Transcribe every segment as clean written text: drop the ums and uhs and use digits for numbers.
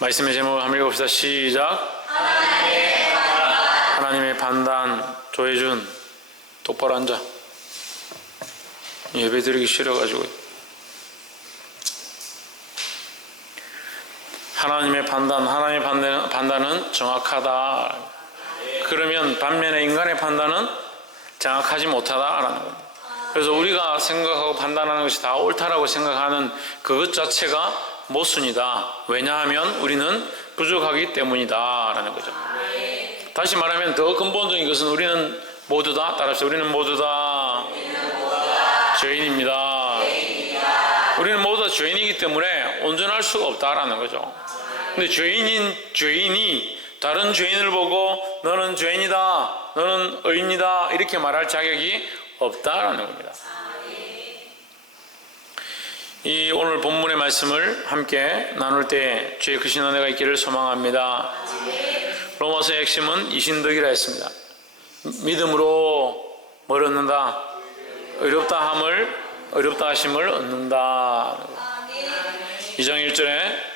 말씀의 제목을 한번 읽어봅시다. 시작. 하나님의 판단. 조혜준 똑바로 앉아. 예배 드리기 싫어가지고. 하나님의 판단은 정확하다. 그러면 반면에 인간의 판단은 정확하지 못하다라는 겁니다. 그래서 우리가 생각하고 판단하는 것이 다 옳다라고 생각하는 그것 자체가 모순이다. 왜냐하면 우리는 부족하기 때문이다 라는 거죠. 다시 말하면 더 근본적인 것은 우리는 모두 다 따라합시다. 우리는 모두 다 죄인입니다. 우리는 모두 다 죄인이기 때문에 온전할 수가 없다라는 거죠. 근데 죄인이 다른 죄인을 보고 너는 죄인이다, 너는 의인이다 이렇게 말할 자격이 없다라는 겁니다. 이 오늘 본문의 말씀을 함께 나눌 때 주의 크신 은혜가 있기를 소망합니다. 로마서의 핵심은 이신덕이라 했습니다. 믿음으로 뭘 얻는다? 어렵다 하심을 얻는다. 2장 1절에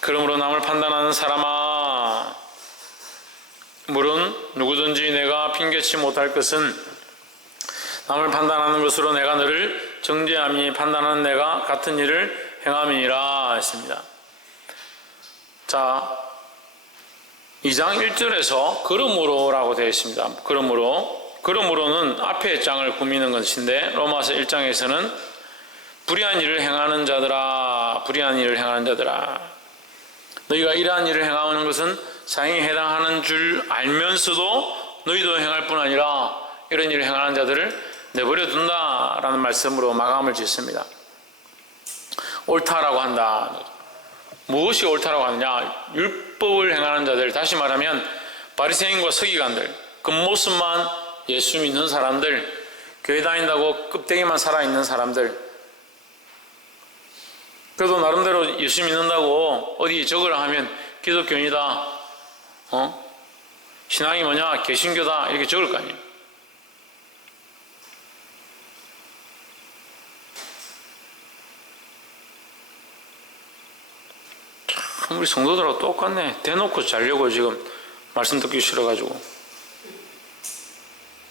그러므로 남을 판단하는 사람아, 물은 누구든지 내가 핑계치 못할 것은 남을 판단하는 것으로 내가 너를 정죄함이 판단하는 내가 같은 일을 행함이니라 했습니다. 자, 2장 1절에서 그러므로라고 되어 있습니다. 그러므로는 앞에 장을 꾸미는 것인데 로마서 1장에서는 불의한 일을 행하는 자들아, 너희가 이러한 일을 행하는 것은 상행에 해당하는 줄 알면서도 너희도 행할 뿐 아니라 이런 일을 행하는 자들을 내버려 둔다라는 말씀으로 마감을 짓습니다. 옳다라고 한다. 무엇이 옳다라고 하느냐? 율법을 행하는 자들, 다시 말하면 바리새인과 서기관들, 겉모습만 예수 믿는 사람들, 교회 다닌다고 껍데기만 살아있는 사람들, 그래도 나름대로 예수 믿는다고 어디 적으라 하면 기독교인이다, 신앙이 뭐냐? 개신교다 이렇게 적을 거 아니에요. 우리 성도들하고 똑같네. 대놓고 자려고 지금 말씀 듣기 싫어가지고.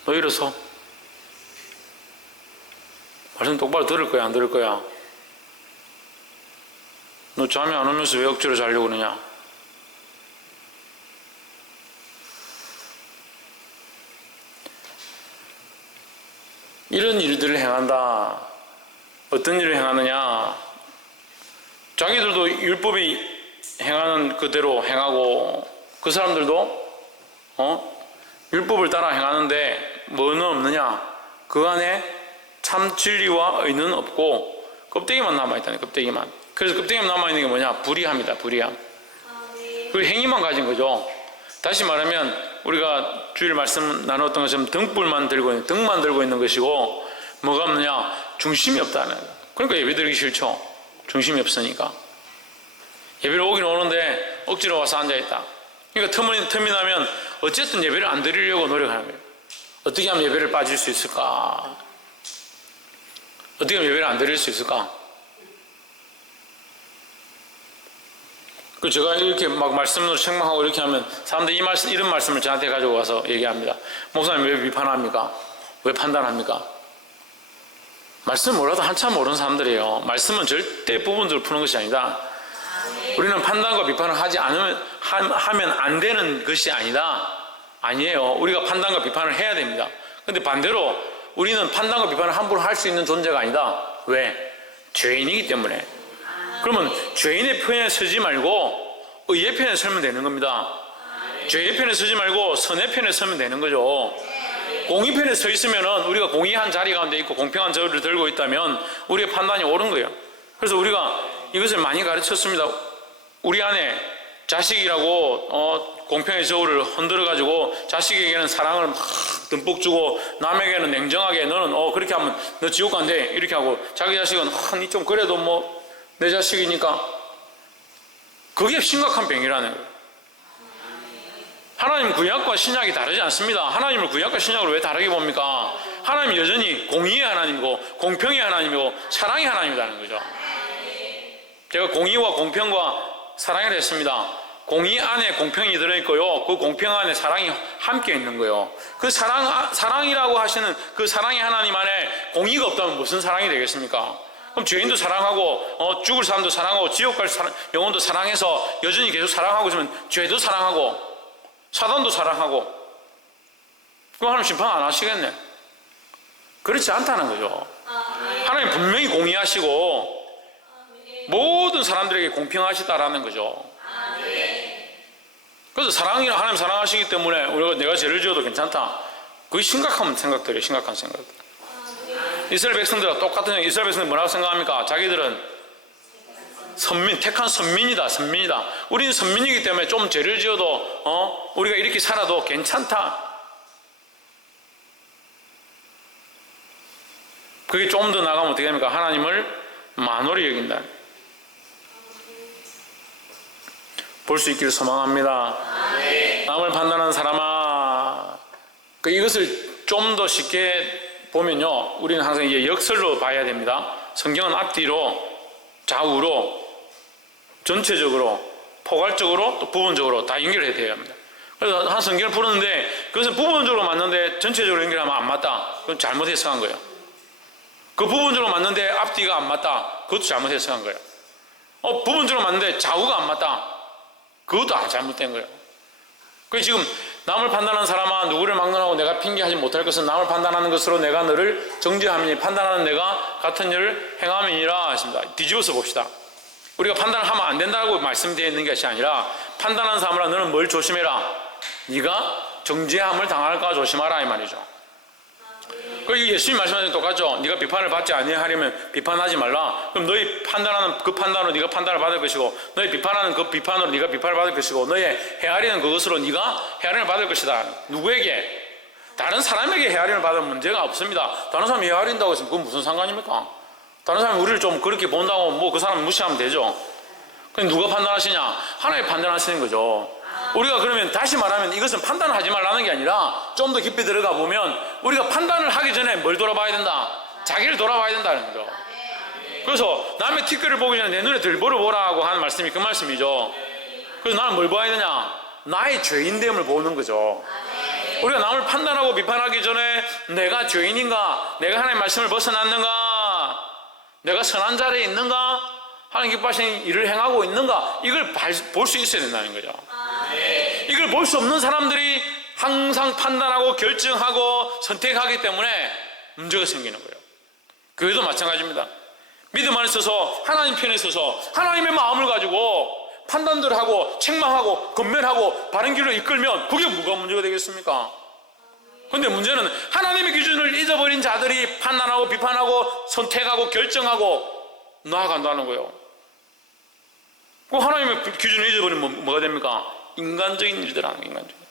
너 일어서. 말씀 똑바로 들을 거야, 안 들을 거야? 너 잠이 안 오면서 왜 억지로 자려고 그러냐? 이런 일들을 행한다. 어떤 일을 행하느냐? 자기들도 율법이 행하는 그대로 행하고 그 사람들도 율법을 따라 행하는데 뭐는 없느냐? 그 안에 참 진리와 의는 없고 껍데기만 남아있다네. 껍데기만. 그래서 껍데기만 남아있는 게 뭐냐? 불의함이다. 불의함. 그 행위만 가진 거죠. 다시 말하면 우리가 주일 말씀 나눴던 것처럼 등만 들고 있는 것이고 뭐가 없느냐? 중심이 없다는 거예요. 그러니까 예배 드리기 싫죠. 중심이 없으니까. 예배를 오긴 오는데 억지로 와서 앉아있다. 그러니까 틈이 나면 어쨌든 예배를 안 드리려고 노력하는 거예요. 어떻게 하면 예배를 빠질 수 있을까? 어떻게 하면 예배를 안 드릴 수 있을까? 그 제가 이렇게 막 말씀으로 책망하고 이렇게 하면 사람들이 이런 말씀을 저한테 가지고 와서 얘기합니다. 목사님 왜 비판합니까? 왜 판단합니까? 말씀 몰라도 한참 모르는 사람들이에요. 말씀은 절대 부분들을 푸는 것이 아니다. 우리는 판단과 비판을 하면 안 되는 것이 아니에요. 우리가 판단과 비판을 해야 됩니다. 근데 반대로 우리는 판단과 비판을 함부로 할 수 있는 존재가 아니다. 왜? 죄인이기 때문에. 그러면 죄인의 편에 서지 말고 의의 편에 서면 되는 겁니다. 죄의 편에 서지 말고 선의 편에 서면 되는 거죠. 공의 편에 서 있으면 우리가 공의한 자리 가운데 있고 공평한 저를 들고 있다면 우리의 판단이 옳은 거예요. 그래서 우리가 이것을 많이 가르쳤습니다. 우리 안에 자식이라고 공평의 저울을 흔들어가지고 자식에게는 사랑을 막 듬뿍 주고 남에게는 냉정하게 너는 그렇게 하면 너 지옥 간대 이렇게 하고 자기 자식은 니 좀 그래도 뭐 내 자식이니까. 그게 심각한 병이라는 거예요. 하나님 구약과 신약이 다르지 않습니다. 하나님을 구약과 신약으로 왜 다르게 봅니까? 하나님은 여전히 공의의 하나님이고 공평의 하나님이고 사랑의 하나님이라는 거죠. 제가 공의와 공평과 사랑이라 했습니다. 공의 안에 공평이 들어있고요. 그 공평 안에 사랑이 함께 있는 거예요. 그 사랑이라고 하시는 그 사랑의 하나님 안에 공의가 없다면 무슨 사랑이 되겠습니까? 그럼 죄인도 사랑하고, 죽을 사람도 사랑하고, 지옥 갈 영혼도 사랑해서 여전히 계속 사랑하고 있으면 죄도 사랑하고, 사단도 사랑하고, 그럼 하나님 심판 안 하시겠네? 그렇지 않다는 거죠. 하나님 분명히 공의하시고, 모든 사람들에게 공평하시다라는 거죠. 그래서 하나님 사랑하시기 때문에 우리가 내가 죄를 지어도 괜찮다. 그게 심각한 생각들이에요. 심각한 생각. 이스라엘 백성들과 똑같은 이스라엘 백성들 뭐라고 생각합니까? 자기들은 택한 선민이다. 우리는 선민이기 때문에 좀 죄를 지어도 우리가 이렇게 살아도 괜찮다. 그게 좀 더 나가면 어떻게 됩니까? 하나님을 만홀히 여긴다. 볼 수 있기를 소망합니다. 남을 판단하는 사람아, 이것을 좀 더 쉽게 보면요, 우리는 항상 이제 역설로 봐야 됩니다. 성경은 앞뒤로, 좌우로, 전체적으로, 포괄적으로, 또 부분적으로 다 연결해야 돼야 합니다. 그래서 한 성경을 풀었는데 그것은 부분적으로 맞는데 전체적으로 연결하면 안 맞다. 그건 잘못 해석한 거예요. 그 부분적으로 맞는데 앞뒤가 안 맞다. 그것도 잘못 해석한 거예요. 부분적으로 맞는데 좌우가 안 맞다. 그것도 잘못된 거예요. 그래서 지금 남을 판단하는 사람아, 누구를 막론하고 내가 핑계하지 못할 것은 남을 판단하는 것으로 내가 너를 정죄함이니 판단하는 내가 같은 일을 행함이니라 하십니다. 뒤집어서 봅시다. 우리가 판단을 하면 안 된다고 말씀되어 있는 것이 아니라, 판단하는 사람아 너는 뭘 조심해라? 네가 정죄함을 당할까 조심하라 이 말이죠. 예수님 말씀하시는 똑같죠. 네가 비판을 받지 아니하려면 비판하지 말라. 그럼 너희 판단하는 그 판단으로 네가 판단을 받을 것이고, 너희 비판하는 그 비판으로 네가 비판을 받을 것이고, 너희 헤아리는 그것으로 네가 헤아림을 받을 것이다. 누구에게? 다른 사람에게 헤아림을 받으면 문제가 없습니다. 다른 사람이 헤아린다고 해서 그건 무슨 상관입니까? 다른 사람이 우리를 좀 그렇게 본다고 뭐 그 사람 무시하면 되죠. 그럼 누가 판단하시냐? 하나님이 판단하시는 거죠. 우리가 그러면 다시 말하면 이것은 판단을 하지 말라는 게 아니라, 좀 더 깊이 들어가 보면 우리가 판단을 하기 전에 뭘 돌아봐야 된다? 자기를 돌아봐야 된다는 거죠. 그래서 남의 티끌을 보기 전에 내 눈에 들보를 보라고 하는 말씀이 그 말씀이죠. 그래서 나는 뭘 봐야 되냐? 나의 죄인됨을 보는 거죠. 우리가 남을 판단하고 비판하기 전에 내가 죄인인가? 내가 하나님의 말씀을 벗어났는가? 내가 선한 자리에 있는가? 하나님 기뻐하시는 일을 행하고 있는가? 이걸 볼 수 있어야 된다는 거죠. 이걸 볼 수 없는 사람들이 항상 판단하고 결정하고 선택하기 때문에 문제가 생기는 거예요. 교회도 마찬가지입니다. 믿음 안에 있어서, 하나님 편에 있어서 하나님의 마음을 가지고 판단들 하고 책망하고 건면하고 바른 길로 이끌면 그게 뭐가 문제가 되겠습니까? 그런데 문제는 하나님의 기준을 잊어버린 자들이 판단하고 비판하고 선택하고 결정하고 나아간다는 거예요. 그 하나님의 기준을 잊어버리면 뭐가 됩니까? 인간적인 일들 하는 거예요. 인간적인.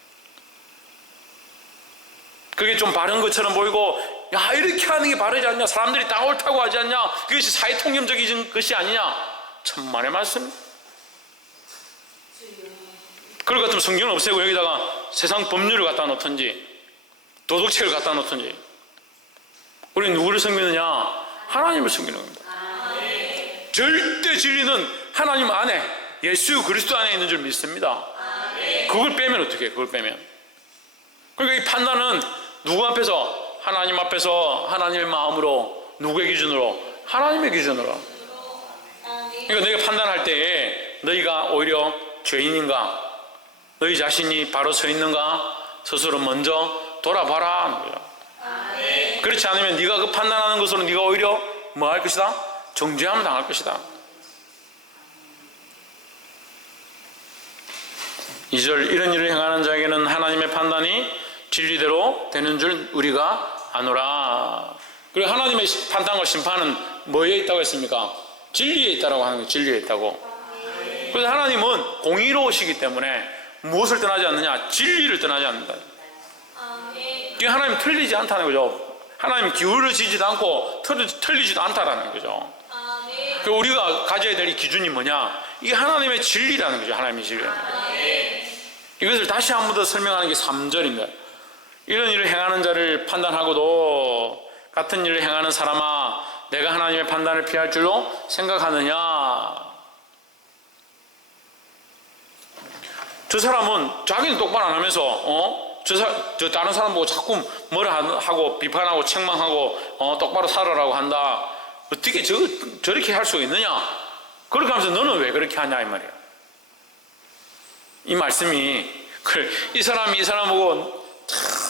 그게 좀 바른 것처럼 보이고, 야 이렇게 하는 게 바르지 않냐? 사람들이 다 옳다고 하지 않냐? 그것이 사회통념적인 것이 아니냐? 천만의 말씀. 그럴 것 같으면 성경을 없애고 여기다가 세상 법률을 갖다 놓든지 도덕책을 갖다 놓든지. 우리는 누구를 섬기느냐? 하나님을 섬기는 겁니다. 절대 진리는 하나님 안에, 예수 그리스도 안에 있는 줄 믿습니다. 그걸 빼면 어떻게 해요? 그걸 빼면. 그러니까 이 판단은 누구 앞에서? 하나님 앞에서, 하나님의 마음으로, 누구의 기준으로? 하나님의 기준으로. 그러니까 너희가 판단할 때에 너희가 오히려 죄인인가? 너희 자신이 바로 서 있는가? 스스로 먼저 돌아봐라 하는 거예요. 그렇지 않으면 네가 그 판단하는 것으로 네가 오히려 뭐 할 것이다? 정죄함을 당할 것이다. 2절, 이런 일을 행하는 자에게는 하나님의 판단이 진리대로 되는 줄 우리가 아노라. 그리고 하나님의 판단과 심판은 뭐에 있다고 했습니까? 진리에 있다고 하는 거예요. 진리에 있다고. 그래서 하나님은 공의로우시기 때문에 무엇을 떠나지 않느냐? 진리를 떠나지 않는다. 이게 하나님 틀리지 않다는 거죠. 하나님 기울어지지도 않고 틀리지도 않다라는 거죠. 그 우리가 가져야 될 이 기준이 뭐냐? 이게 하나님의 진리라는 거죠. 하나님의 진리라는 거죠. 이것을 다시 한 번 더 설명하는 게 3절입니다. 이런 일을 행하는 자를 판단하고도 같은 일을 행하는 사람아, 내가 하나님의 판단을 피할 줄로 생각하느냐? 저 사람은 자기는 똑바로 안 하면서 저 다른 사람 보고 자꾸 뭐라 하고 비판하고 책망하고 똑바로 살아라고 한다. 어떻게 저렇게 할 수가 있느냐? 그렇게 하면서 너는 왜 그렇게 하냐 이 말이야. 이 말씀이 이 사람 보고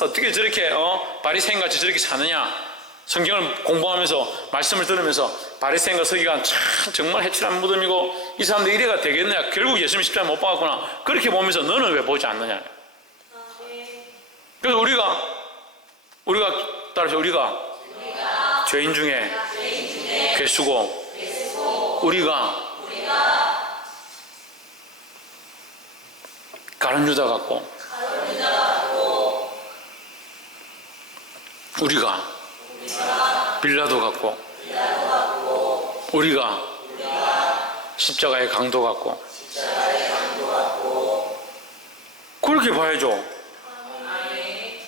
어떻게 저렇게 바리새인같이 저렇게 사느냐? 성경을 공부하면서 말씀을 들으면서 바리새인과 서기관 정말 해칠한 무덤이고 이 사람들 이래가 되겠느냐? 결국 예수님 십자가에 못 박았구나. 그렇게 보면서 너는 왜 보지 않느냐? 그래서 우리가 따라서 우리가 죄인 중에 괴수고 우리가 가룟 유다 같고 우리가 빌라도 같고 우리가 십자가의 강도 같고 그렇게 봐야죠.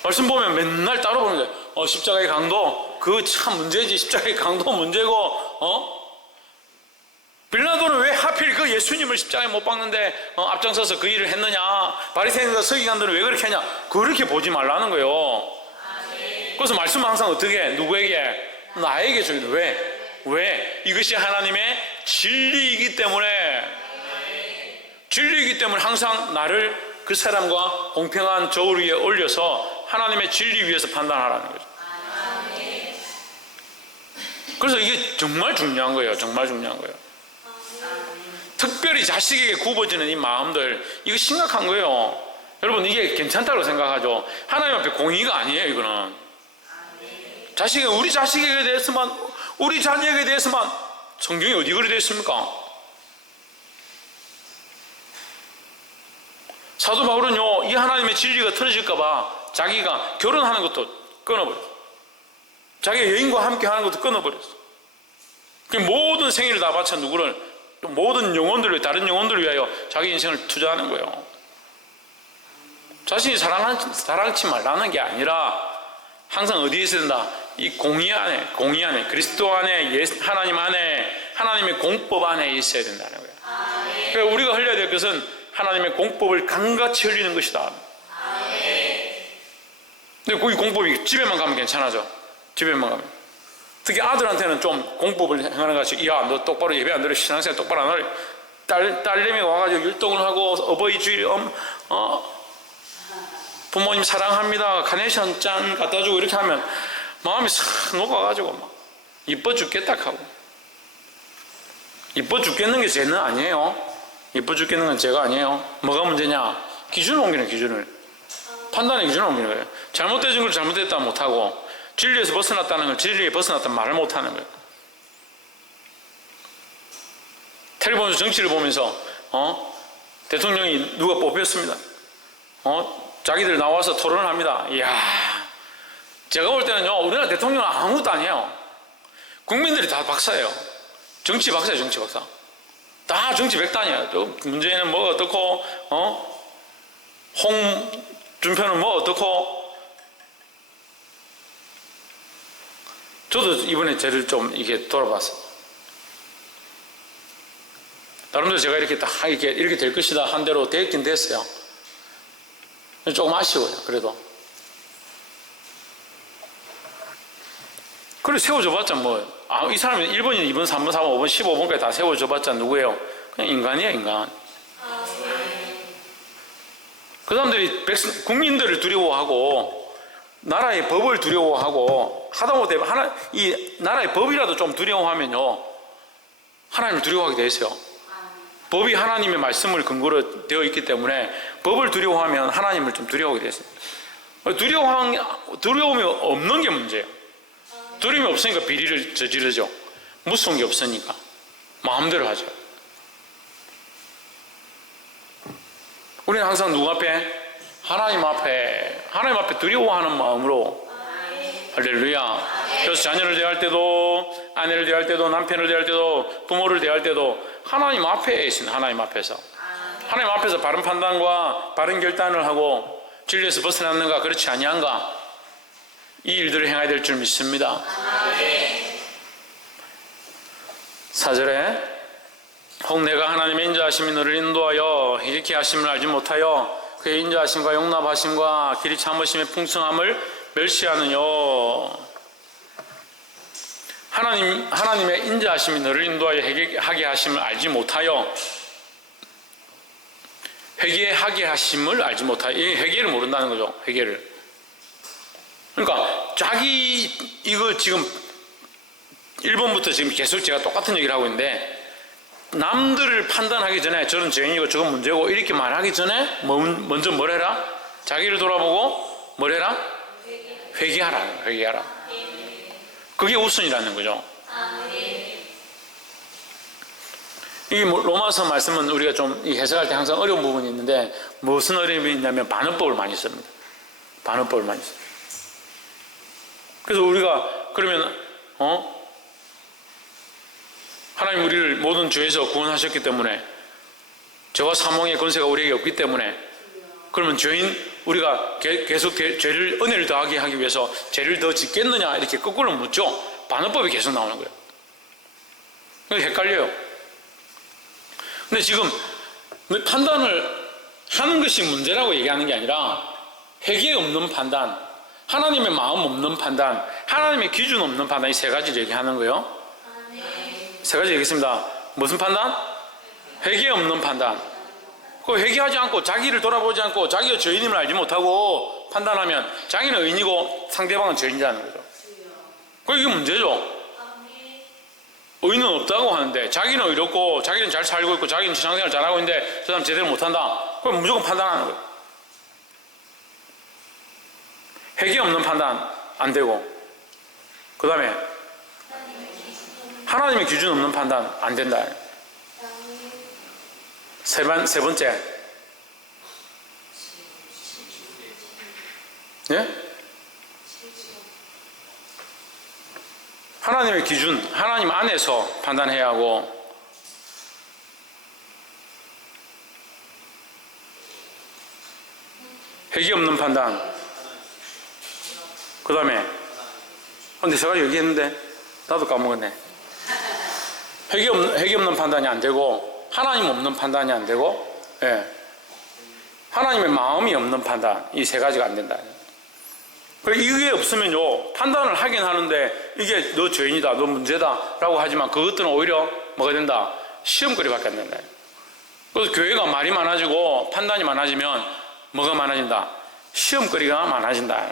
말씀 보면 맨날 따로 보는 거예요. 십자가의 강도 그거 참 문제지. 십자가의 강도 문제고 빌라도는 왜 하필 그 예수님을 십자가에 못 박는데 앞장서서 그 일을 했느냐? 바리새인과 서기관들은 왜 그렇게 하냐? 그렇게 보지 말라는 거예요. 그래서 말씀은 항상 어떻게 해? 누구에게? 나에게 주기도. 왜? 이것이 하나님의 진리이기 때문에 항상 나를 그 사람과 공평한 저울 위에 올려서 하나님의 진리 위에서 판단하라는 거죠. 그래서 이게 정말 중요한 거예요. 정말 중요한 거예요. 특별히 자식에게 굽어지는 이 마음들, 이거 심각한 거예요. 여러분, 이게 괜찮다고 생각하죠. 하나님 앞에 공의가 아니에요. 이거는 우리 자식에게 대해서만, 우리 자녀에게 대해서만 성경이 어디 그리 되어 있습니까? 사도 바울은요, 이 하나님의 진리가 틀어질까 봐 자기가 결혼하는 것도 끊어버렸어. 자기가 여인과 함께 하는 것도 끊어버렸어. 그 모든 생일을 다 바쳐 누구를, 모든 영혼들을, 다른 영혼들을 위하여 자기 인생을 투자하는 거예요. 자신이 사랑치 말라는 게 아니라 항상 어디에 있어야 된다? 이 공의 안에, 그리스도 안에, 하나님 안에, 하나님의 공법 안에 있어야 된다는 거예요. 그러니까 우리가 흘려야 될 것은 하나님의 공법을 강같이 흘리는 것이다. 근데 거기 공법이 집에만 가면 괜찮아져. 집에만 가면. 특히 아들한테는 좀 공법을 행하는 것이, 야, 너 똑바로 예배 안 드려, 신앙생활 똑바로 안 하려. 딸내미가 와가지고 율동을 하고 어버이 주일 부모님 사랑합니다, 카네이션 짠 갖다 주고 이렇게 하면 마음이 싹 녹아가지고 막 이뻐 죽겠다 하고. 이뻐 죽겠는 게 죄는 아니에요. 이뻐 죽겠는 건 죄가 아니에요. 뭐가 문제냐? 기준을 옮기는, 기준을. 판단의 기준을 옮기는 거예요. 잘못된 걸 잘못됐다 못하고, 진리에서 벗어났다는 걸 진리에 벗어났다는 말을 못하는 거예요. 텔레비전 정치를 보면서 대통령이 누가 뽑혔습니다. 자기들 나와서 토론을 합니다. 이야, 제가 볼 때는요, 우리나라 대통령은 아무것도 아니에요. 국민들이 다 박사예요. 정치 박사예요, 정치 박사. 다 정치 백단이에요. 또 문재인은 뭐 어떻고, 홍준표는 뭐 어떻고. 저도 이번에 쟤를 좀 이게 돌아봤어요. 나름대로 제가 이렇게 될 것이다 한 대로 됐긴 됐어요. 조금 아쉬워요. 그래도. 그래 세워줘봤자 뭐, 이 사람이 1번인 2번, 3번, 4번, 5번, 15번까지 다 세워줘봤자 누구예요? 그냥 인간이에요, 인간. 그 사람들이 국민들을 두려워하고 나라의 법을 두려워하고 하다못해 이 나라의 법이라도 좀 두려워하면요, 하나님을 두려워하게 돼 있어요. 법이 하나님의 말씀을 근거로 되어 있기 때문에 법을 두려워하면 하나님을 좀 두려워하게 돼 있어요. 두려움이 없는 게 문제예요. 두려움이 없으니까 비리를 저지르죠. 무서운 게 없으니까 마음대로 하죠. 우리는 항상 누구 앞에? 하나님 앞에 두려워하는 마음으로. 할렐루야. 그래서 자녀를 대할 때도, 아내를 대할 때도, 남편을 대할 때도, 부모를 대할 때도 하나님 앞에 있는, 하나님 앞에서 바른 판단과 바른 결단을 하고 진리에서 벗어났는가, 그렇지 아니한가, 이 일들을 행해야 될 줄 믿습니다. 4절에 혹 내가 하나님의 인자하심이 너를 인도하여 이렇게 하심을 알지 못하여 그의 인자하심과 용납하심과 길이 참으심의 풍성함을 멸시하느뇨. 하나님의 인자하심이 너를 인도하여 회개하게 하심을 알지 못하여, 회개하게 하심을 알지 못하여, 이 회개를 모른다는 거죠. 회개를. 그러니까 자기, 이거 지금 1번부터 지금 계속 제가 똑같은 얘기를 하고 있는데, 남들을 판단하기 전에 저런 죄인이고 저건 문제고 이렇게 말하기 전에 먼저 뭘 해라? 자기를 돌아보고 뭘 해라? 회개하라. 회개하라. 그게 우선이라는 거죠. 이 로마서 말씀은 우리가 좀 해석할 때 항상 어려운 부분이 있는데, 무슨 어려움이 있냐면 반응법을 많이 씁니다. 반응법을 많이 씁니다. 그래서 우리가 그러면 하나님 우리를 모든 죄에서 구원하셨기 때문에, 죄와 사망의 권세가 우리에게 없기 때문에, 그러면 죄인 우리가 계속 죄를, 은혜를 더하게 하기 위해서 죄를 더 짓겠느냐 이렇게 거꾸로 묻죠. 반응법이 계속 나오는 거예요. 그래서 헷갈려요. 근데 지금 판단을 하는 것이 문제라고 얘기하는 게 아니라, 회개 없는 판단, 하나님의 마음 없는 판단, 하나님의 기준 없는 판단, 이 세 가지를 얘기하는 거예요. 세 가지 얘기했습니다. 무슨 판단? 회개 없는 판단. 그 회개하지 않고 자기를 돌아보지 않고 자기가 죄인임을 알지 못하고 판단하면 자기는 의인이고 상대방은 죄인이라는 거죠. 그게 문제죠. 의인은 없다고 하는데 자기는 의롭고 자기는 잘 살고 있고 자기는 신앙생활 잘하고 있는데 저 사람 제대로 못한다. 그럼 무조건 판단하는 거예요. 회개 없는 판단 안 되고, 그 다음에 하나님의 기준 없는 판단 안 된다. 세 번째. 예? 하나님의 기준, 하나님 안에서 판단해야 하고, 회개 없는 판단. 그 다음에, 근데 제가 얘기했는데, 나도 까먹었네. 회개 없는 판단이 안 되고, 하나님 없는 판단이 안 되고, 예. 하나님의 마음이 없는 판단, 이 세 가지가 안 된다. 이게 없으면요, 판단을 하긴 하는데, 이게 너 죄인이다, 너 문제다, 라고 하지만 그것들은 오히려 뭐가 된다? 시험거리밖에 안 된다. 그래서 교회가 말이 많아지고, 판단이 많아지면 뭐가 많아진다? 시험거리가 많아진다.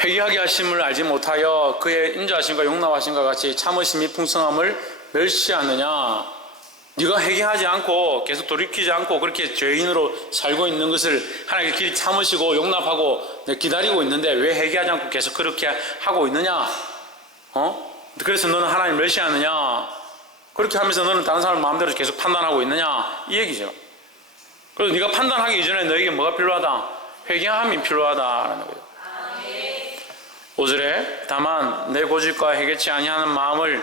회개하게 하심을 알지 못하여 그의 인자하심과 용납하심과 같이 참으심이 풍성함을 멸시하느냐. 네가 회개하지 않고 계속 돌이키지 않고 그렇게 죄인으로 살고 있는 것을 하나님께 길이 참으시고 용납하고 기다리고 있는데 왜 회개하지 않고 계속 그렇게 하고 있느냐? 그래서 너는 하나님 멸시하느냐? 그렇게 하면서 너는 다른 사람 마음대로 계속 판단하고 있느냐? 이 얘기죠. 그래서 네가 판단하기 이전에 너에게 뭐가 필요하다? 회개함이 필요하다라는 거예요. 5절에 다만 내 고집과 회개치 아니하는 마음을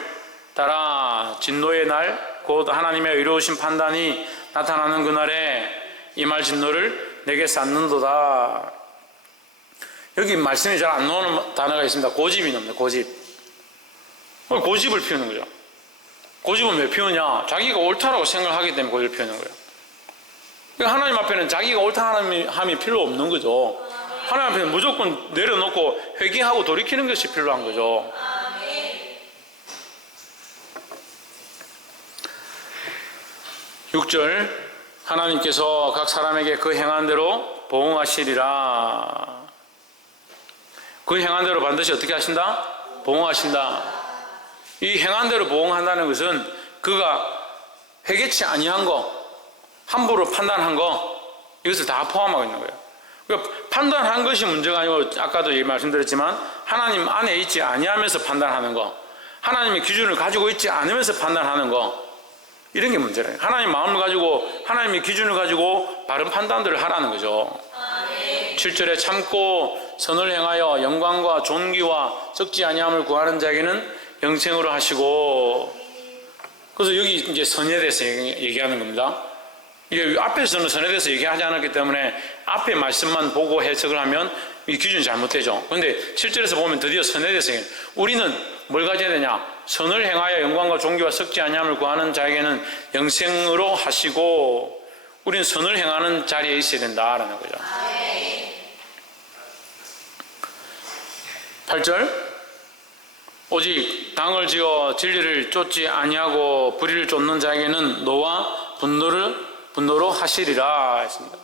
따라 진노의 날 곧 하나님의 의로우신 판단이 나타나는 그날에 이 말 진노를 내게 쌓는도다. 여기 말씀이 잘 안 나오는 단어가 있습니다. 고집이 나옵니다. 고집을 피우는 거죠. 고집은 왜 피우냐? 자기가 옳다라고 생각하기 때문에 고집을 피우는 거예요. 그러니까 하나님 앞에는 자기가 옳다 함이 필요 없는 거죠. 하나님 앞에는 무조건 내려놓고 회개하고 돌이키는 것이 필요한 거죠. 6절 하나님께서 각 사람에게 그 행한 대로 보응하시리라. 그 행한 대로 반드시 어떻게 하신다? 보응하신다. 이 행한 대로 보응한다는 것은 그가 회개치 아니한 거, 함부로 판단한 거, 이것을 다 포함하고 있는 거예요. 그러니까 판단한 것이 문제가 아니고 아까도 말씀드렸지만 하나님 안에 있지 아니하면서 판단하는 거, 하나님의 기준을 가지고 있지 않으면서 판단하는 거, 이런 게 문제래요. 하나님 마음을 가지고 하나님의 기준을 가지고 바른 판단들을 하라는 거죠. 7절에 참고 선을 행하여 영광과 존귀와 적지 아니함을 구하는 자에게는 영생으로 하시고. 그래서 여기 이제 선에 대해서 얘기하는 겁니다. 이게 앞에서는 선에 대해서 얘기하지 않았기 때문에 앞에 말씀만 보고 해석을 하면 이 기준이 잘못되죠. 그런데 7절에서 보면 드디어 선에 대해서 우리는 뭘 가져야 되냐? 선을 행하여 영광과 존귀와 썩지 아니함을 구하는 자에게는 영생으로 하시고, 우리는 선을 행하는 자리에 있어야 된다라는 거죠. 8절, 오직 당을 지어 진리를 쫓지 아니하고 불의를 쫓는 자에게는 노와 분노로 하시리라 했습니다.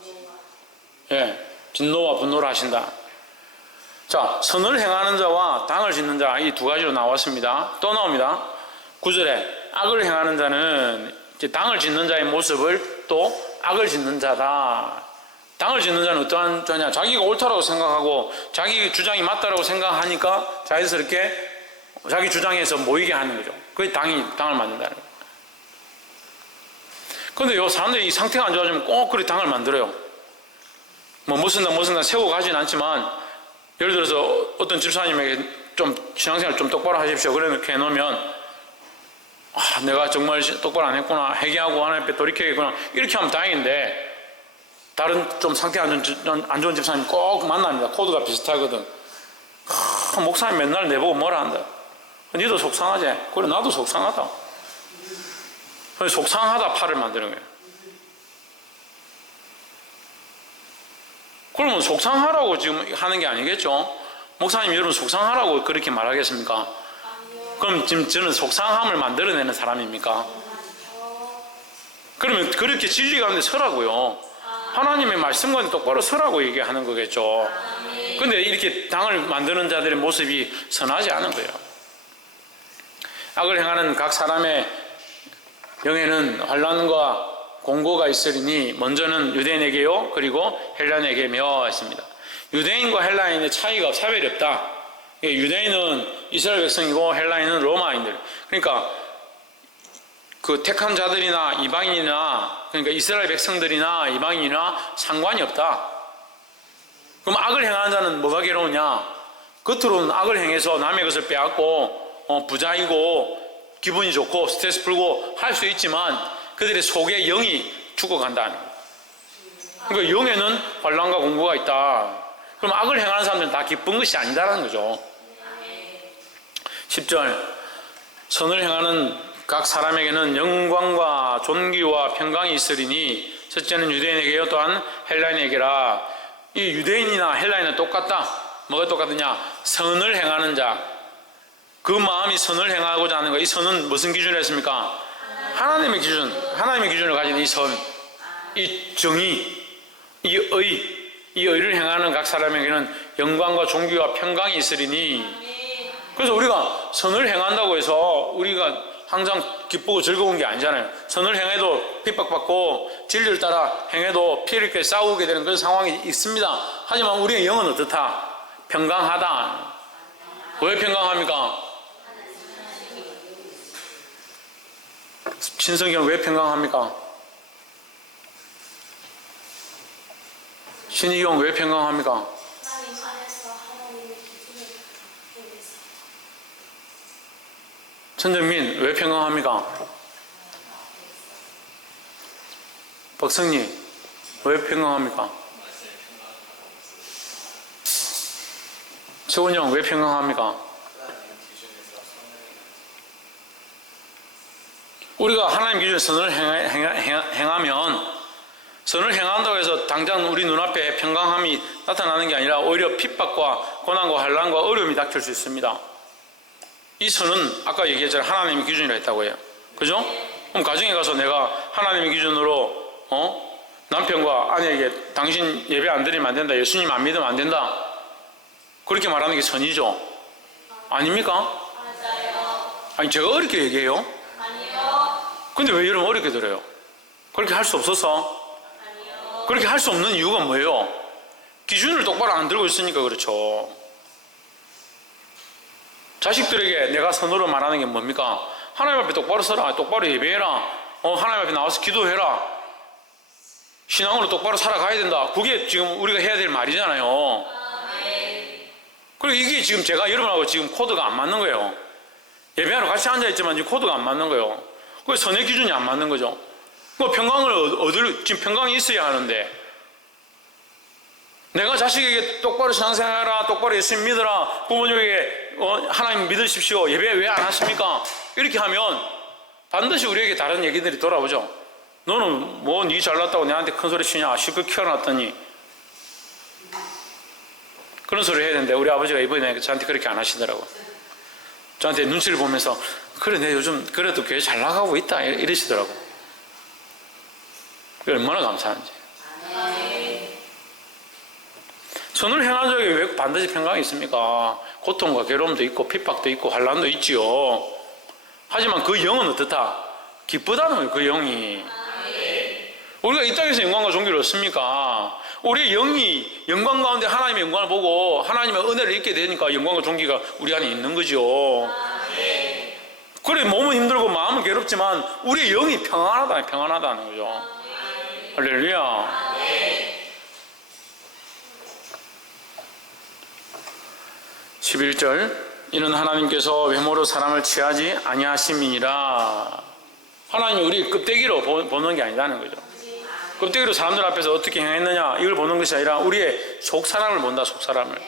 예, 진노와 분노를 하신다. 자, 선을 행하는 자와 당을 짓는 자, 이 두 가지로 나왔습니다. 또 나옵니다. 9절에 악을 행하는 자는 이제 당을 짓는 자의 모습을 또 악을 짓는 자다. 당을 짓는 자는 어떠한 자냐? 자기가 옳다라고 생각하고 자기 주장이 맞다라고 생각하니까 자연스럽게 자기 주장에서 모이게 하는 거죠. 그게 당을 만든다는 거예요. 그런데 요 사람들이 이 상태가 안 좋아지면 꼭 그렇게 당을 만들어요. 뭐 무슨 날 세우고 가진 않지만, 예를 들어서 어떤 집사님에게 좀 신앙생활 좀 똑바로 하십시오. 그렇게 해놓으면, 내가 정말 똑바로 안 했구나, 회개하고 하나님 앞에 돌이켜야겠구나, 이렇게 하면 다행인데, 다른 좀 상태 안 좋은 집사님 꼭 만납니다. 코드가 비슷하거든. 목사님 맨날 내보고 뭐라 한다. 니도 속상하지? 그래, 나도 속상하다. 속상하다 팔을 만드는 거예요. 그러면 속상하라고 지금 하는 게 아니겠죠? 목사님 여러분 속상하라고 그렇게 말하겠습니까? 그럼 지금 저는 속상함을 만들어내는 사람입니까? 그러면 그렇게 진리 가운데 서라고요. 하나님의 말씀 가운데 똑바로 서라고 얘기하는 거겠죠. 근데 이렇게 당을 만드는 자들의 모습이 선하지 않은 거예요. 악을 행하는 각 사람의 영에는 환난과 공고가 있으리니 먼저는 유대인에게요, 그리고 헬라인에게며 했습니다. 유대인과 헬라인의 차이가, 차별이 없다. 유대인은 이스라엘 백성이고 헬라인은 로마인들. 그러니까 그 택한 자들이나 이방인이나, 그러니까 이스라엘 백성들이나 이방인이나 상관이 없다. 그럼 악을 행하는 자는 뭐가 괴로우냐? 겉으로는 악을 행해서 남의 것을 빼앗고 부자이고 기분이 좋고 스트레스 풀고 할 수 있지만 그들의 속에 영이 죽어간다는 거예요. 그러니까 영에는 환난과 공고가 있다. 그럼 악을 행하는 사람들은 다 기쁜 것이 아니다라는 거죠. 10절, 선을 행하는 각 사람에게는 영광과 존귀와 평강이 있으리니 첫째는 유대인에게요, 또한 헬라인에게라. 이 유대인이나 헬라인은 똑같다. 뭐가 똑같느냐? 선을 행하는 자, 그 마음이 선을 행하고자 하는 거. 이 선은 무슨 기준을 했습니까? 하나님의 기준, 하나님의 기준을 가진 이 선, 이 정의, 이 의를 행하는 각 사람에게는 영광과 존귀와 평강이 있으리니. 그래서 우리가 선을 행한다고 해서 우리가 항상 기쁘고 즐거운 게 아니잖아요. 선을 행해도 핍박받고 진리를 따라 행해도 피 흘리게 싸우게 되는 그런 상황이 있습니다. 하지만 우리의 영은 어떻다? 평강하다. 왜 평강합니까? 신성경 왜 평강합니까? 신의경 왜 평강합니까? 천정민 왜 평강합니까? 박성님 왜 평강합니까? 최원영 왜 평강합니까? 우리가 하나님 기준에 선을 행하면, 선을 행한다고 해서 당장 우리 눈앞에 평강함이 나타나는 게 아니라 오히려 핍박과 고난과 환난과 어려움이 닥칠 수 있습니다. 이 선은 아까 얘기했잖아요. 하나님의 기준이라 했다고 해요. 그죠? 그럼 가정에 가서 내가 하나님의 기준으로 남편과 아내에게 당신 예배 안 드리면 안 된다, 예수님 안 믿으면 안 된다, 그렇게 말하는 게 선이죠? 아닙니까? 맞아요. 아니 제가 어렵게 얘기해요? 아니요. 근데 왜 여러분 어렵게 들어요? 그렇게 할 수 없어서? 아니요. 그렇게 할 수 없는 이유가 뭐예요? 기준을 똑바로 안 들고 있으니까 그렇죠. 자식들에게 내가 선으로 말하는 게 뭡니까? 하나님 앞에 똑바로 서라, 똑바로 예배해라, 하나님 앞에 나와서 기도해라, 신앙으로 똑바로 살아가야 된다. 그게 지금 우리가 해야 될 말이잖아요. 그리고 이게 지금 제가 여러분하고 지금 코드가 안 맞는 거예요. 예배하러 같이 앉아있지만 지금 코드가 안 맞는 거예요. 그 선의 기준이 안 맞는 거죠. 그 평강을 지금 평강이 있어야 하는데, 내가 자식에게 똑바로 신앙생활하라, 똑바로 예수님 믿어라, 부모님에게 하나님 믿으십시오, 예배 왜 안 하십니까? 이렇게 하면 반드시 우리에게 다른 얘기들이 돌아오죠. 너는 뭐 니 잘났다고 내한테 큰 소리 치냐, 실컷 키워놨더니. 그런 소리 해야 되는데 우리 아버지가 이번에 저한테 그렇게 안 하시더라고. 저한테 눈치를 보면서 그래 내 요즘 그래도 교회 잘 나가고 있다 이러시더라고. 얼마나 감사한지. 선을 행한 적에 왜 반드시 평강이 있습니까? 고통과 괴로움도 있고 핍박도 있고 환난도 있지요. 하지만 그 영은 어떻다? 기쁘다는 거예요. 그 영이. 우리가 이 땅에서 영광과 존귀를 얻습니까? 우리의 영이 영광 가운데 하나님의 영광을 보고 하나님의 은혜를 입게 되니까 영광과 존귀가 우리 안에 있는 거죠. 그래 몸은 힘들고 마음은 괴롭지만 우리의 영이 평안하다는 거죠. 할렐루야. 11절 이는 하나님께서 외모로 사람을 취하지 아니하심이니라. 하나님이 우리 껍데기로 보는 게 아니라는 거죠. 껍데기로 사람들 앞에서 어떻게 행했느냐 이걸 보는 것이 아니라 우리의 속사람을 본다. 속사람을.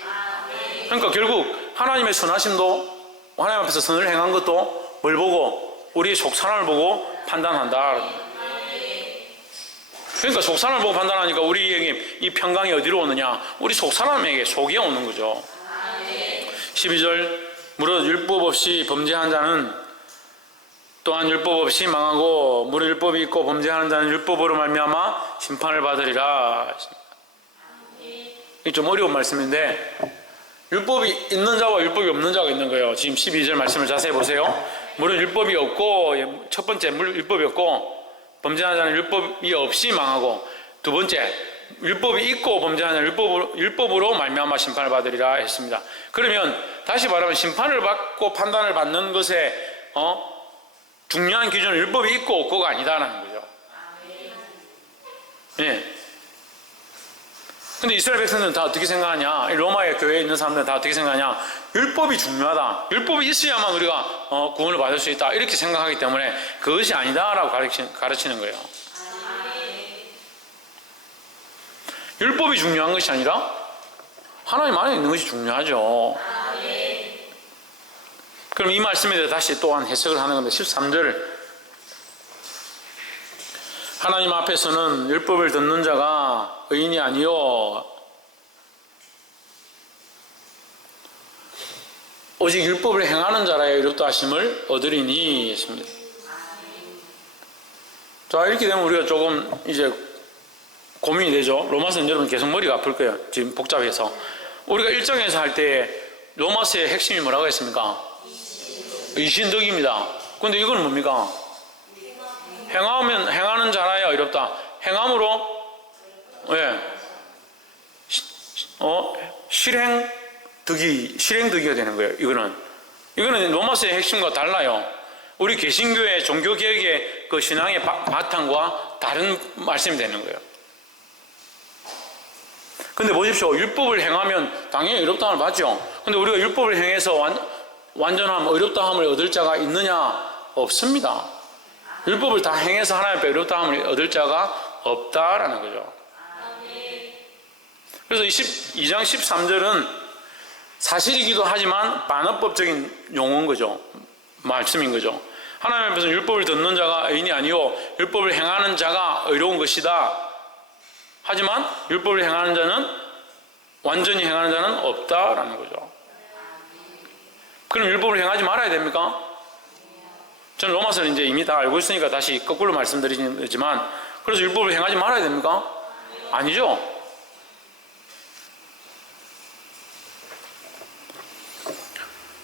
그러니까 결국 하나님의 선하심도 하나님 앞에서 선을 행한 것도 뭘 보고? 우리의 속사람을 보고 판단한다. 그러니까 속사람을 보고 판단하니까 우리에게 이 평강이 어디로 오느냐? 우리 속사람에게 속에 오는 거죠. 12절 무릇 율법 없이 범죄한 자는 또한 율법 없이 망하고 무릇 율법이 있고 범죄하는 자는 율법으로 말미암아 심판을 받으리라. 이게 좀 어려운 말씀인데 율법이 있는 자와 율법이 없는 자가 있는 거예요. 지금 12절 말씀을 자세히 보세요. 무릇 율법이 없고 첫 번째 율법이 없고 범죄하는 자는 율법이 없이 망하고 두 번째 율법이 있고 범죄하는 율법으로 말미암아 심판을 받으리라 했습니다. 그러면 다시 말하면 심판을 받고 판단을 받는 것에 중요한 기준은 율법이 있고 없고가 아니다라는 거죠. 예. 근데 이스라엘 백성들은 다 어떻게 생각하냐? 로마의 교회에 있는 사람들은 다 어떻게 생각하냐? 율법이 중요하다. 율법이 있어야만 우리가 구원을 받을 수 있다. 이렇게 생각하기 때문에 그것이 아니다라고 가르치는 거예요. 율법이 중요한 것이 아니라 하나님 안에 있는 것이 중요하죠. 그럼 이 말씀에 대해 다시 또한 해석을 하는 건데 13절 하나님 앞에서는 율법을 듣는 자가 의인이 아니요 오직 율법을 행하는 자라야 의롭다 하심을 얻으리니 했습니다. 자, 이렇게 되면 우리가 조금 이제 고민이 되죠. 로마서는 여러분 계속 머리가 아플 거예요. 지금 복잡해서. 우리가 1장에서 할 때 로마서의 핵심이 뭐라고 했습니까? 의신덕입니다. 근데 이건 뭡니까? 행하는 자라야 의롭다. 행함으로 실행덕이가 되는 거예요. 이거는 로마서의 핵심과 달라요. 우리 개신교의 종교개혁의 그 신앙의 바탕과 다른 말씀이 되는 거예요. 근데 보십시오. 율법을 행하면 당연히 의롭다함을 받죠. 근데 우리가 율법을 행해서 완전함, 의롭다함을 얻을 자가 있느냐? 없습니다. 율법을 다 행해서 하나님 앞에 의롭다함을 얻을 자가 없다라는 거죠. 그래서 2장 13절은 사실이기도 하지만 반어법적인 용어인 거죠. 말씀인 거죠. 하나님 앞에서 율법을 듣는 자가 의인이 아니요 율법을 행하는 자가 의로운 것이다. 하지만 율법을 행하는 자는 완전히 행하는 자는 없다라는 거죠. 그럼 율법을 행하지 말아야 됩니까? 저는 로마서를 이제 이미 다 알고 있으니까 다시 거꾸로 말씀드리지만 그래서 율법을 행하지 말아야 됩니까? 아니죠.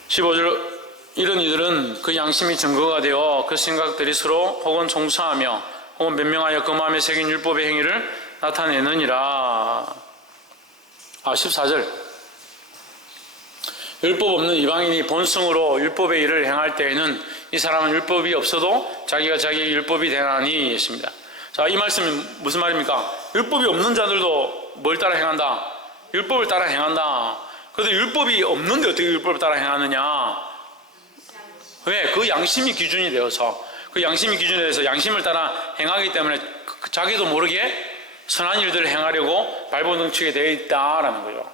15절 이런 이들은 그 양심이 증거가 되어 그 생각들이 서로 혹은 총수하며 혹은 변명하여 그 마음에 새긴 율법의 행위를 나타내느니라. 14절 율법 없는 이방인이 본성으로 율법의 일을 행할 때에는 이 사람은 율법이 없어도 자기가 자기의 율법이 되나니 했습니다. 자, 이 말씀은 무슨 말입니까? 율법이 없는 자들도 뭘 따라 행한다? 율법을 따라 행한다. 그런데 율법이 없는데 어떻게 율법을 따라 행하느냐? 왜? 그 양심이 기준이 되어서 그 양심이 기준이 되어서 양심을 따라 행하기 때문에 자기도 모르게 선한 일들을 행하려고 발버둥치게 되어 있다라는 거죠.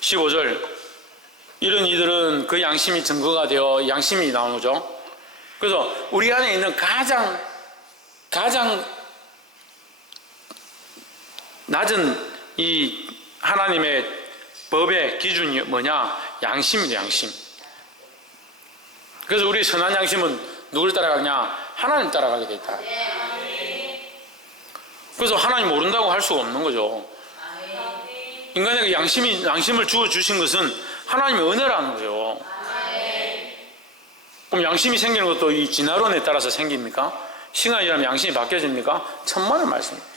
15절, 이런 이들은 그 양심이 증거가 되어 양심이 나오는 거죠. 그래서 우리 안에 있는 가장 낮은 이 하나님의 법의 기준이 뭐냐? 양심이죠, 양심. 그래서 우리 선한 양심은 누굴 따라가냐? 하나님 따라가게 돼 있다. 그래서 하나님 모른다고 할 수가 없는 거죠. 인간에게 양심을 주어 주신 것은 하나님의 은혜라는 거죠. 그럼 양심이 생기는 것도 이 진화론에 따라서 생깁니까? 시간이 지나면 양심이 바뀌어집니까? 천만의 말씀입니다.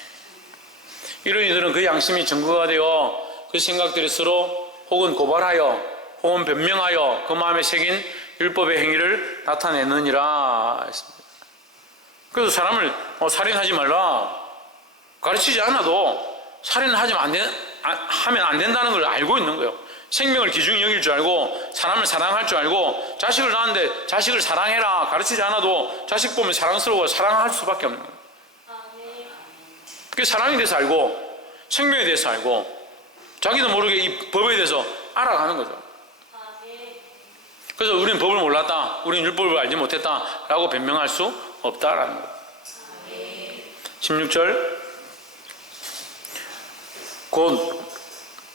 이런 이들은 그 양심이 증거가 되어 그 생각들이 서로 혹은 고발하여 혹은 변명하여 그 마음에 새긴 율법의 행위를 나타내느니라 했습니다. 그래서 사람을 살인하지 말라 가르치지 않아도 살인하면 안 된다는 걸 알고 있는 거예요. 생명을 기준이 여길 줄 알고 사람을 사랑할 줄 알고 자식을 낳았는데 자식을 사랑해라 가르치지 않아도 자식 보면 사랑스러워 사랑할 수밖에 없는 거예요. 그 사랑에 대해서 알고 생명에 대해서 알고 자기도 모르게 이 법에 대해서 알아가는 거죠. 그래서 우리는 법을 몰랐다, 우리는 율법을 알지 못했다 라고 변명할 수 없다라는 거예요. 16절, 곧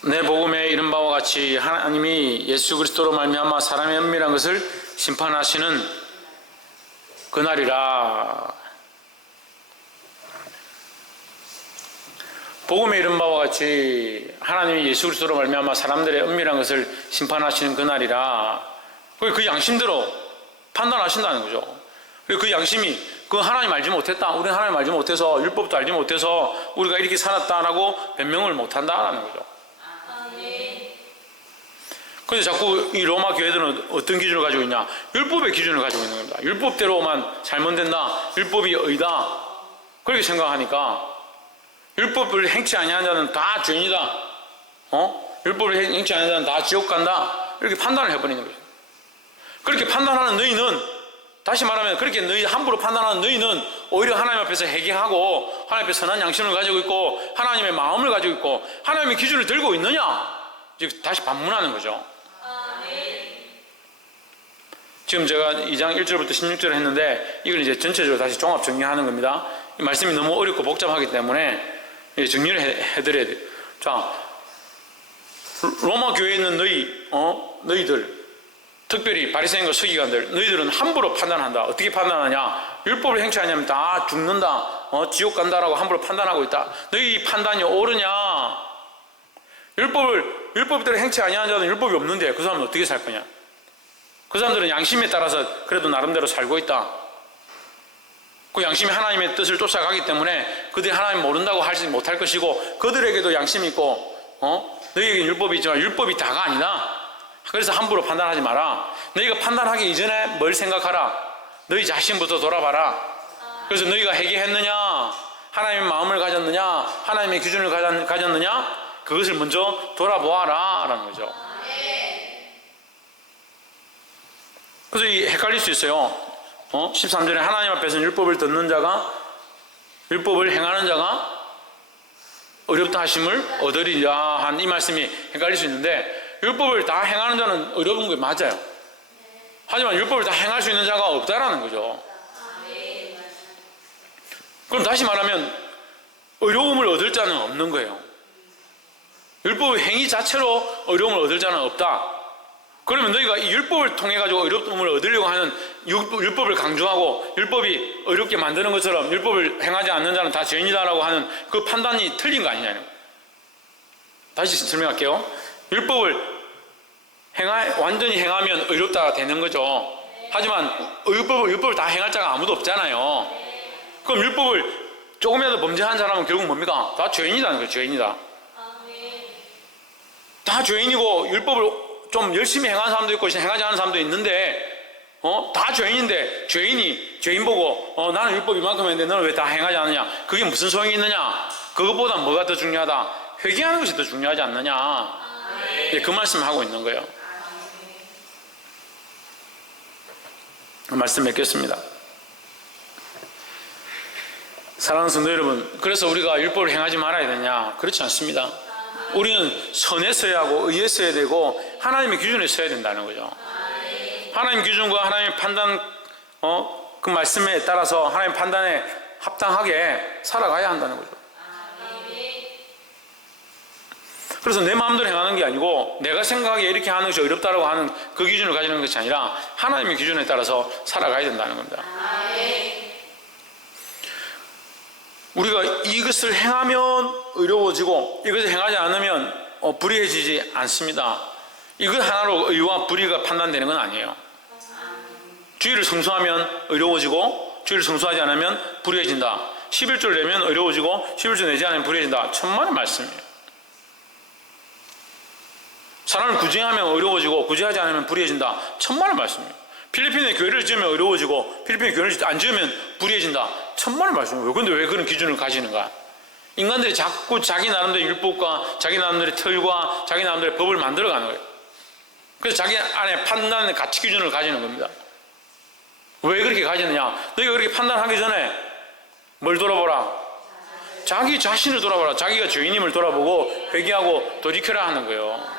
내 복음에 이른 바와 같이 하나님이 예수 그리스도로 말미암아 사람의 은밀한 것을 심판하시는 그날이라. 복음에 이른 바와 같이 하나님이 예수 그리스도로 말미암아 사람들의 은밀한 것을 심판하시는 그날이라. 그 양심대로 판단하신다는 거죠. 그 양심이 그 하나님 알지 못했다, 우리는 하나님 알지 못해서 율법도 알지 못해서 우리가 이렇게 살았다라고 변명을 못한다라는 거죠. 그런데 자꾸 이 로마 교회들은 어떤 기준을 가지고 있냐? 율법의 기준을 가지고 있는 겁니다. 율법대로만 살면 된다, 율법이 의다, 그렇게 생각하니까 율법을 행치 아니하는 자는 다 죄인이다, 율법을 행치 아니하는 자는 다 지옥 간다, 이렇게 판단을 해버리는 거죠. 그렇게 판단하는 너희는, 다시 말하면 그렇게 너희 함부로 판단하는 너희는 오히려 하나님 앞에서 회개하고 하나님 앞에 선한 양심을 가지고 있고 하나님의 마음을 가지고 있고 하나님의 기준을 들고 있느냐? 즉 다시 반문하는 거죠. 지금 제가 2장 1절부터 16절을 했는데 이걸 이제 전체적으로 다시 종합 정리하는 겁니다. 이 말씀이 너무 어렵고 복잡하기 때문에 정리를 해드려야 돼요. 자, 로마 교회에 있는 너희들, 특별히 바리새인과 서기관들, 너희들은 함부로 판단한다. 어떻게 판단하냐? 율법을 행치하냐면 다 죽는다, 지옥 간다라고 함부로 판단하고 있다. 너희 판단이 옳으냐? 율법대로 행치 아니하는 자는 율법이 없는데 그 사람은 어떻게 살 거냐? 그 사람들은 양심에 따라서 그래도 나름대로 살고 있다. 그 양심이 하나님의 뜻을 쫓아가기 때문에 그들이 하나님 모른다고 하지 못할 것이고 그들에게도 양심이 있고 너희에게는 율법이 있지만 율법이 다가 아니다. 그래서 함부로 판단하지 마라. 너희가 판단하기 이전에 뭘 생각하라. 너희 자신부터 돌아봐라. 그래서 너희가 회개했느냐, 하나님의 마음을 가졌느냐, 하나님의 기준을 가졌느냐, 그것을 먼저 돌아보아라 라는 거죠. 그래서 헷갈릴 수 있어요. 13절에 하나님 앞에서는 율법을 듣는 자가, 율법을 행하는 자가 어렵다 하심을 얻으리라 한 이 말씀이 헷갈릴 수 있는데, 율법을 다 행하는 자는 어려운 게 맞아요. 하지만 율법을 다 행할 수 있는 자가 없다라는 거죠. 그럼 다시 말하면 어려움을 얻을 자는 없는 거예요. 율법의 행위 자체로 어려움을 얻을 자는 없다. 그러면 너희가 이 율법을 통해 가지고 어려움을 얻으려고 하는, 율법을 강조하고 율법이 어렵게 만드는 것처럼 율법을 행하지 않는 자는 다 죄인이다라고 하는 그 판단이 틀린 거 아니냐는 거예요. 다시 설명할게요. 율법을 완전히 행하면 의롭다 되는 거죠. 하지만 율법을 다 행할 자가 아무도 없잖아요. 그럼 율법을 조금이라도 범죄한 사람은 결국 뭡니까? 다 죄인이라는 거예요. 죄인이다. 다 죄인이고 율법을 좀 열심히 행하는 사람도 있고 행하지 않은 사람도 있는데 다 죄인인데 죄인 보고 나는 율법 이만큼 했는데 너는 왜 다 행하지 않느냐? 그게 무슨 소용이 있느냐? 그것보다 뭐가 더 중요하다? 회개하는 것이 더 중요하지 않느냐? 그 말씀을 하고 있는 거예요. 그 말씀 맺겠습니다. 사랑하는 성도 여러분, 그래서 우리가 율법을 행하지 말아야 되냐? 그렇지 않습니다. 우리는 선에 서야 하고 의에 서야 되고 하나님의 기준에 서야 된다는 거죠. 하나님 기준과 하나님의 판단, 그 말씀에 따라서 하나님 판단에 합당하게 살아가야 한다는 거죠. 그래서 내 마음대로 행하는 게 아니고 내가 생각하기에 이렇게 하는 것이 어렵다고 하는 그 기준을 가지는 것이 아니라 하나님의 기준에 따라서 살아가야 된다는 겁니다. 우리가 이것을 행하면 의로워지고 이것을 행하지 않으면 불의해지지 않습니다. 이것 하나로 의와 불의가 판단되는 건 아니에요. 주의를 성수하면 의로워지고 주의를 성수하지 않으면 불의해진다. 11조를 내면 의로워지고 11조 내지 않으면 불의해진다. 천만의 말씀이에요. 사람을 구제하면 의로워지고 구제하지 않으면 불의해진다. 천만의 말씀이에요. 필리핀에 교회를 지으면 의로워지고 필리핀에 교회를 안 지으면 불의해진다. 천만의 말씀이에요. 그런데 왜 그런 기준을 가지는가? 인간들이 자꾸 자기 나름대로 율법과 자기 나름대로 틀과 자기 나름대로 법을 만들어가는 거예요. 그래서 자기 안에 판단의 가치 기준을 가지는 겁니다. 왜 그렇게 가지느냐? 너희가 그렇게 판단하기 전에 뭘 돌아보라? 자기 자신을 돌아보라. 자기가 죄인임을 돌아보고 회개하고 돌이켜라 하는 거예요.